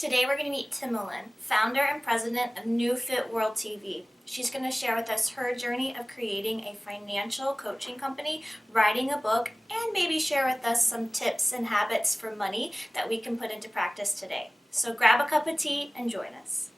Today we're going to meet Timolin, founder and president of New Fit World TV. She's going to share with us her journey of creating a financial coaching company, writing a book, and maybe share with us some tips and habits for money that we can put into practice today. So grab a cup of tea and join us.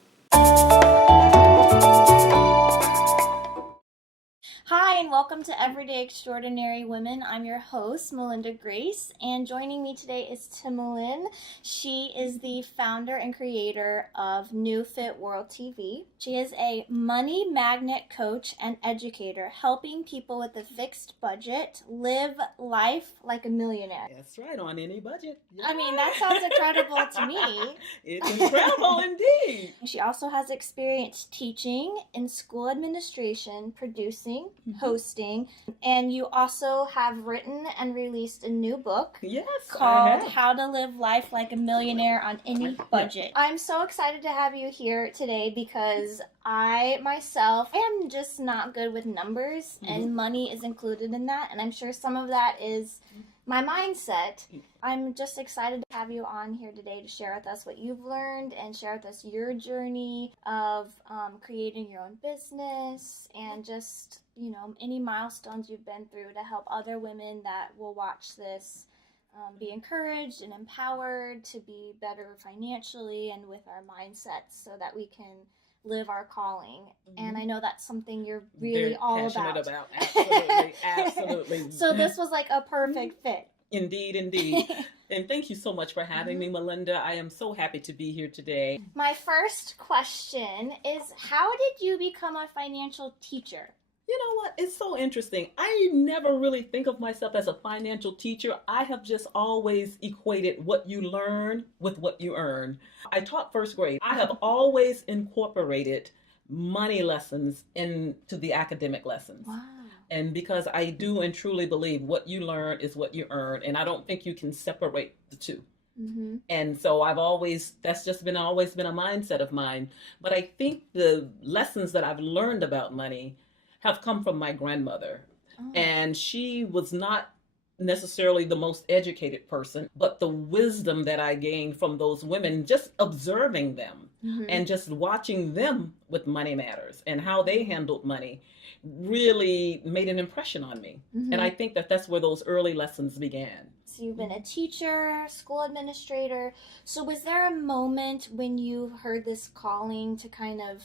Hi, and welcome to Everyday Extraordinary Women. I'm your host, Melinda Grace, and joining me today is Timolin. She is the founder and creator of New Fit World TV. She is a money magnet coach and educator, helping people with a fixed budget live life like a millionaire. That's right, on any budget. Yeah. I mean, that sounds incredible to me. It's incredible indeed. She also has experience teaching in school administration, producing, hosting, and you also have written and released a new book called How to Live Life Like a Millionaire on Any Budget. I'm so excited to have you here today because I myself am just not good with numbers, and money is included in that, and I'm sure some of that is my mindset. I'm just excited to have you on here today to share with us what you've learned and share with us your journey of creating your own business and just, any milestones you've been through to help other women that will watch this be encouraged and empowered to be better financially and with our mindsets so that we can live our calling. And I know that's something you're really Very all passionate about. Absolutely. So this was like a perfect fit. Indeed. And thank you so much for having me, Melinda. I am so happy to be here today. My first question is, how did you become a financial teacher? You know what? It's so interesting. I never really think of myself as a financial teacher. I have just always equated what you learn with what you earn. I taught first grade. I have always incorporated money lessons into the academic lessons. Wow. And because I do and truly believe what you learn is what you earn. And I don't think you can separate the two. And so that's just always been a mindset of mine. But I think the lessons that I've learned about money have come from my grandmother. And she was not necessarily the most educated person, but the wisdom that I gained from those women, just observing them and just watching them with money matters and how they handled money, really made an impression on me. And I think that that's where those early lessons began. So you've been a teacher, school administrator. So was there a moment when you heard this calling to kind of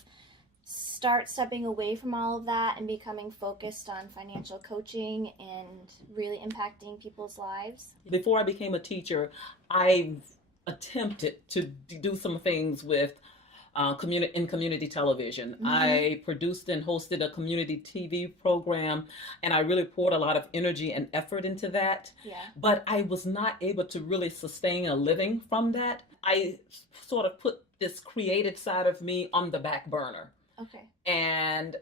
start stepping away from all of that and becoming focused on financial coaching and really impacting people's lives? Before I became a teacher, I attempted to do some things with community television. I produced and hosted a community TV program, and I really poured a lot of energy and effort into that. But I was not able to really sustain a living from that. I sort of put this creative side of me on the back burner. And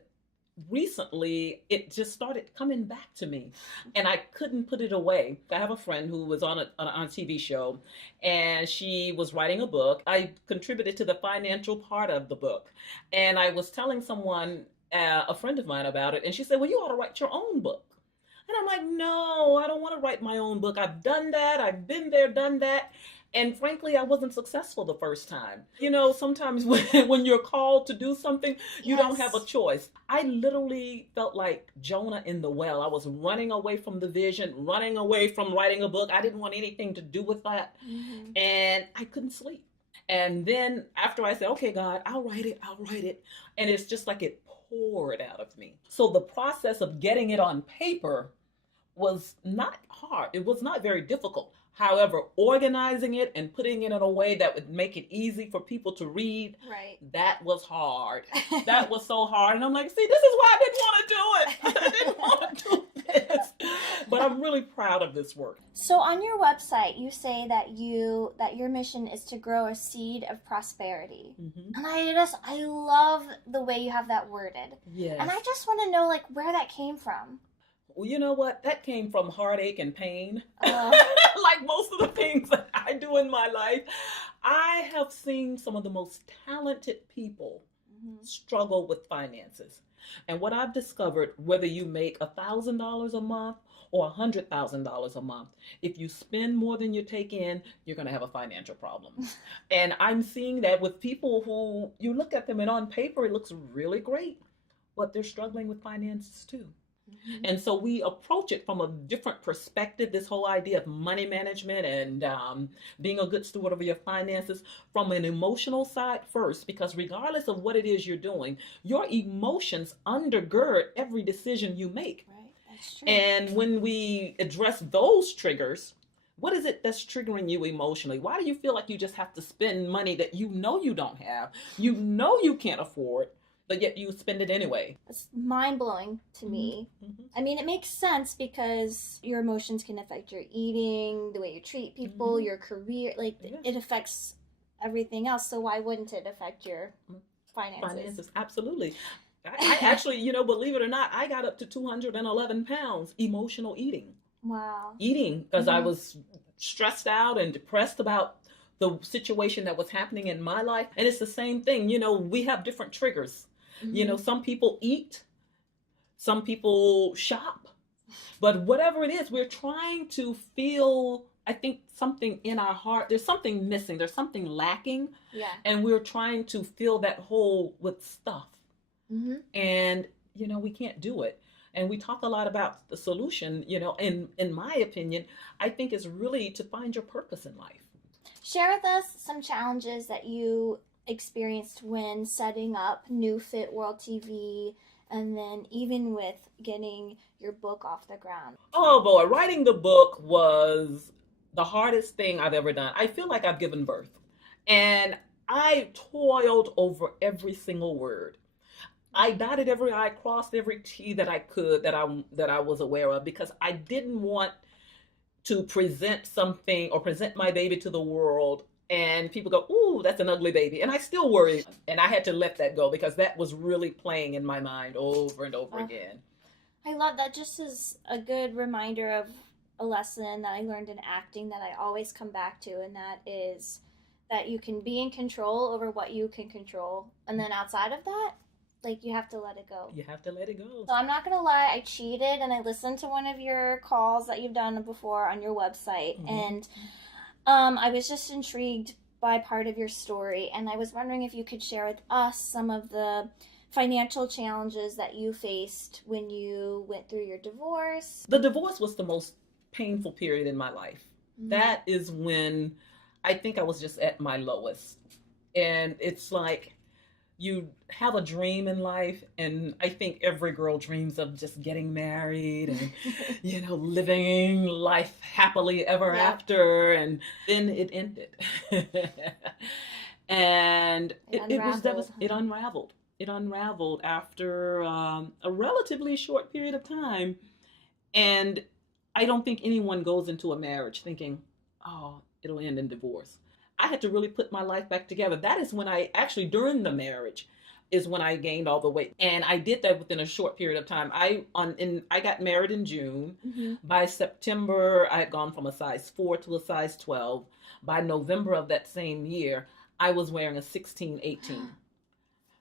recently, it just started coming back to me, and I couldn't put it away. I have a friend who was on a TV show, and she was writing a book. I contributed to the financial part of the book, and I was telling someone, a friend of mine, about it, and she said, well, you ought to write your own book. And I'm like, no, I don't want to write my own book. I've done that. I've been there, done that. And frankly, I wasn't successful the first time. Sometimes when you're called to do something, you don't have a choice. I literally felt like Jonah in the well. I was running away from the vision, running away from writing a book. I didn't want anything to do with that. And I couldn't sleep. And then after I said, okay, God, I'll write it. And it's just like it poured out of me. So the process of getting it on paper was not hard. It was not very difficult. However, organizing it and putting it in a way that would make it easy for people to read, that was hard. That was so hard. And I'm like, see, this is why I didn't want to do it. I didn't want to do this. But I'm really proud of this work. So on your website, you say that your mission is to grow a seed of prosperity. And I love the way you have that worded. Yes. And I just want to know where that came from. Well, you know what? That came from heartache and pain. Like most of the things that I do in my life. I have seen some of the most talented people struggle with finances. And what I've discovered, whether you make $1,000 a month or $100,000 a month, if you spend more than you take in, you're going to have a financial problem. And I'm seeing that with people who you look at them and on paper it looks really great, but they're struggling with finances too. And so we approach it from a different perspective, this whole idea of money management and being a good steward over your finances from an emotional side first, because regardless of what it is you're doing, your emotions undergird every decision you make. Right, that's true. And when we address those triggers, what is it that's triggering you emotionally? Why do you feel like you just have to spend money that you know you don't have, you know you can't afford, but yet you spend it anyway? It's mind-blowing to me. I mean, it makes sense because your emotions can affect your eating, the way you treat people, your career. Like, it affects everything else. So why wouldn't it affect your finances? Absolutely. I actually, believe it or not, I got up to 211 pounds emotional eating. Wow. Eating because I was stressed out and depressed about the situation that was happening in my life. And it's the same thing. We have different triggers. Some people eat, some people shop, but whatever it is, we're trying to feel, I think, something in our heart. There's something missing. There's something lacking. Yeah. And we're trying to fill that hole with stuff. And, we can't do it. And we talk a lot about the solution, in my opinion, I think is really to find your purpose in life. Share with us some challenges that you experienced when setting up New Fit World TV, and then even with getting your book off the ground. Oh boy, writing the book was the hardest thing I've ever done. I feel like I've given birth, and I toiled over every single word. I dotted every I, crossed every T that I could, that I was aware of, because I didn't want to present something or present my baby to the world and people go, ooh, that's an ugly baby. And I still worry. And I had to let that go because that was really playing in my mind over and over again. I love that. Just as a good reminder of a lesson that I learned in acting that I always come back to, and that is that you can be in control over what you can control. And then outside of that, you have to let it go. You have to let it go. So I'm not going to lie, I cheated and I listened to one of your calls that you've done before on your website. And I was just intrigued by part of your story. And I was wondering if you could share with us some of the financial challenges that you faced when you went through your divorce. The divorce was the most painful period in my life. That is when I think I was just at my lowest. And it's like, you have a dream in life, and I think every girl dreams of just getting married and, living life happily ever after, and then it ended. And it unraveled. It unraveled after a relatively short period of time, and I don't think anyone goes into a marriage thinking, oh, it'll end in divorce. I had to really put my life back together. That is when I actually, during the marriage, is when I gained all the weight. And I did that within a short period of time. I got married in June. By September, I had gone from a size 4 to a size 12. By November of that same year, I was wearing a 16, 18.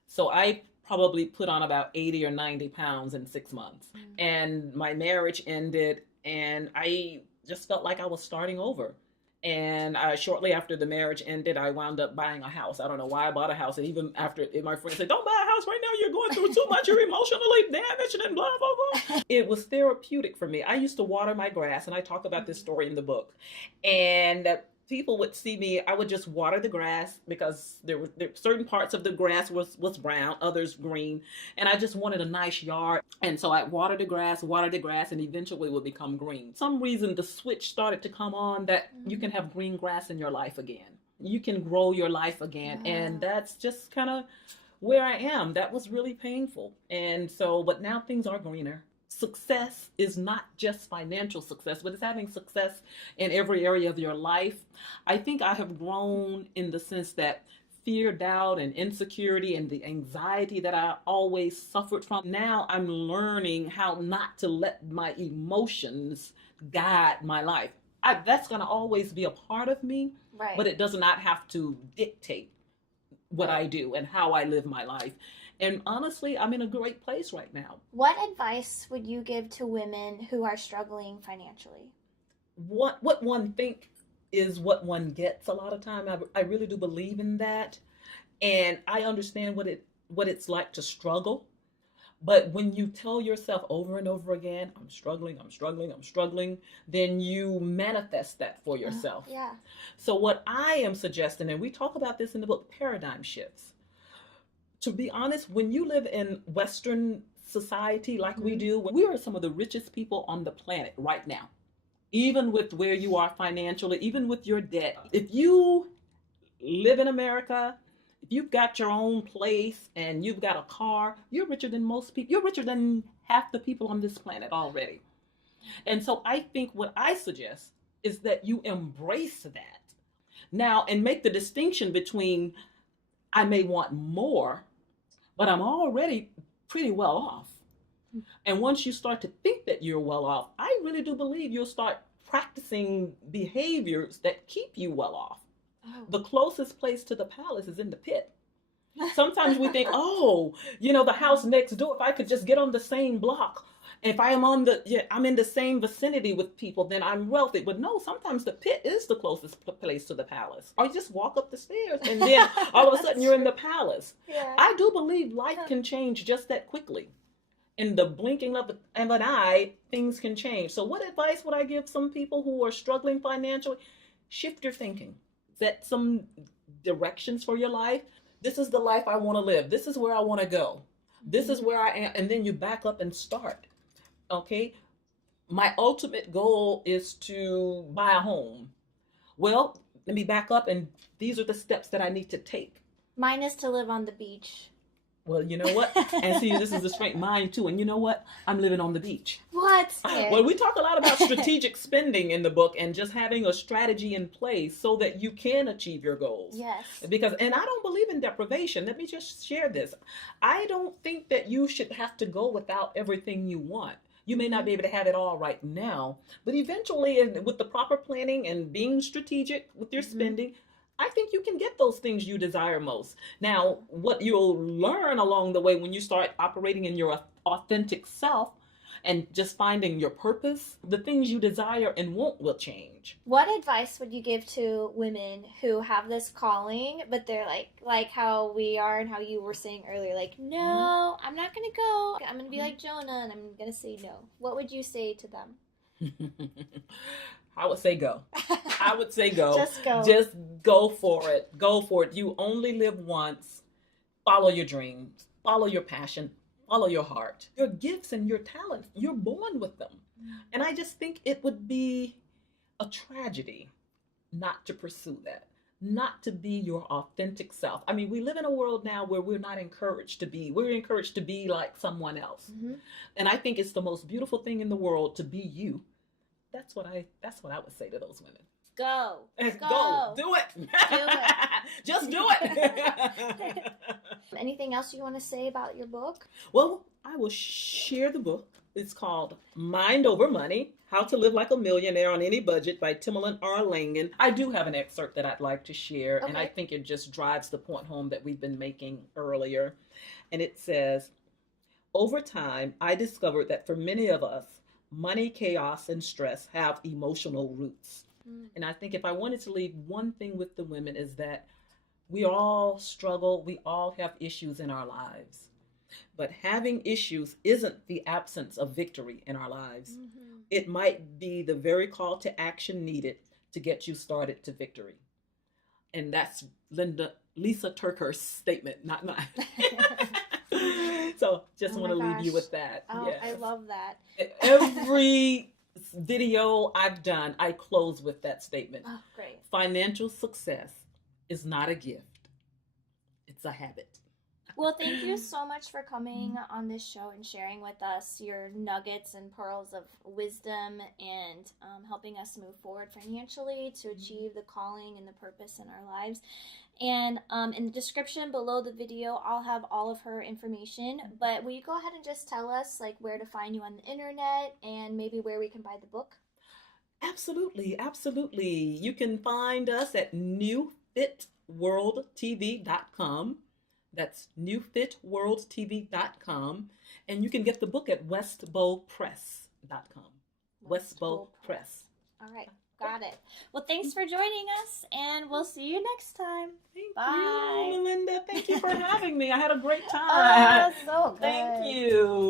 So I probably put on about 80 or 90 pounds in 6 months. And my marriage ended, and I just felt like I was starting over. And shortly after the marriage ended, I wound up buying a house. I don't know why I bought a house. And even after my friend said, don't buy a house right now, you're going through too much, you're emotionally damaged and blah, blah, blah. It was therapeutic for me. I used to water my grass, and I talk about this story in the book. And people would see me, I would just water the grass because there were certain parts of the grass was brown, others green. And I just wanted a nice yard. And so I watered the grass, and eventually it would become green. For some reason, the switch started to come on that you can have green grass in your life again. You can grow your life again. Wow. And that's just kind of where I am. That was really painful. And so, but now things are greener. Success is not just financial success, but it's having success in every area of your life. I think I have grown in the sense that fear, doubt, and insecurity and the anxiety that I always suffered from, now I'm learning how not to let my emotions guide my life. That's going to always be a part of me, right, but it does not have to dictate what I do and how I live my life. And honestly, I'm in a great place right now. What advice would you give to women who are struggling financially? What one think is what one gets a lot of time. I really do believe in that. And I understand what it's like to struggle. But when you tell yourself over and over again, I'm struggling, I'm struggling, I'm struggling, then you manifest that for yourself. Yeah. So what I am suggesting, and we talk about this in the book, paradigm shifts. To be honest, when you live in Western society like we do, we are some of the richest people on the planet right now. Even with where you are financially, even with your debt. If you live in America, if you've got your own place and you've got a car, you're richer than most people. You're richer than half the people on this planet already. And so I think what I suggest is that you embrace that now and make the distinction between I may want more, but I'm already pretty well off. And once you start to think that you're well off, I really do believe you'll start practicing behaviors that keep you well off. The closest place to the palace is in the pit. Sometimes we think, oh, the house next door, if I could just get on the same block, if I'm in the same vicinity with people, then I'm wealthy. But no, sometimes the pit is the closest place to the palace. Or you just walk up the stairs and then all of a sudden you're in the palace. Yeah. I do believe life can change just that quickly. In the blinking of an eye, things can change. So what advice would I give some people who are struggling financially? Shift your thinking. Set some directions for your life. This is the life I want to live. This is where I want to go. This is where I am. And then you back up and start. Okay? My ultimate goal is to buy a home. Well, let me back up, and these are the steps that I need to take. Mine is to live on the beach. Well, you know what? And see, this is a straight mind too. And you know what? I'm living on the beach. What? Well, we talk a lot about strategic spending in the book and just having a strategy in place so that you can achieve your goals. Yes. And I don't believe in deprivation. Let me just share this. I don't think that you should have to go without everything you want. You may not be able to have it all right now, but eventually, with the proper planning and being strategic with your spending, I think you can get those things you desire most. Now, what you'll learn along the way when you start operating in your authentic self and just finding your purpose, the things you desire and want will change. What advice would you give to women who have this calling, but they're like how we are and how you were saying earlier, like, no, I'm not going to go. I'm going to be like Jonah and I'm going to say no. What would you say to them? I would say go. I would say go. Just go. Just go for it. Go for it. You only live once. Follow your dreams. Follow your passion. Follow your heart. Your gifts and your talents, you're born with them. And I just think it would be a tragedy not to pursue that, not to be your authentic self. I mean, we live in a world now where we're not encouraged to be. We're encouraged to be like someone else. And I think it's the most beautiful thing in the world to be you. That's what I would say to those women. Go. Go. Do it. Do it. Just do it. Anything else you want to say about your book? Well, I will share the book. It's called Mind Over Money, How to Live Like a Millionaire on Any Budget by Timolin Langin. I do have an excerpt that I'd like to share, and I think it just drives the point home that we've been making earlier. And it says, over time, I discovered that for many of us, money, chaos, and stress have emotional roots. And I think if I wanted to leave one thing with the women is that we all struggle, we all have issues in our lives. But having issues isn't the absence of victory in our lives. It might be the very call to action needed to get you started to victory. And that's Lisa Turker's statement, not mine. So just want to leave you with that. Oh, yes. I love that. Every video I've done, I close with that statement. Oh, great. Financial success is not a gift. It's a habit. Well, thank you so much for coming on this show and sharing with us your nuggets and pearls of wisdom and helping us move forward financially to achieve the calling and the purpose in our lives. And in the description below the video, I'll have all of her information. But will you go ahead and just tell us where to find you on the internet and maybe where we can buy the book? Absolutely, absolutely. You can find us at New Fit newfitworldtv.com. That's newfitworldtv.com. And you can get the book at westbowpress.com. Westbow Press. All right. Got it. Well, thanks for joining us, and we'll see you next time. Thank you, Melinda. Thank you for having me. I had a great time. Oh, so good. Thank you.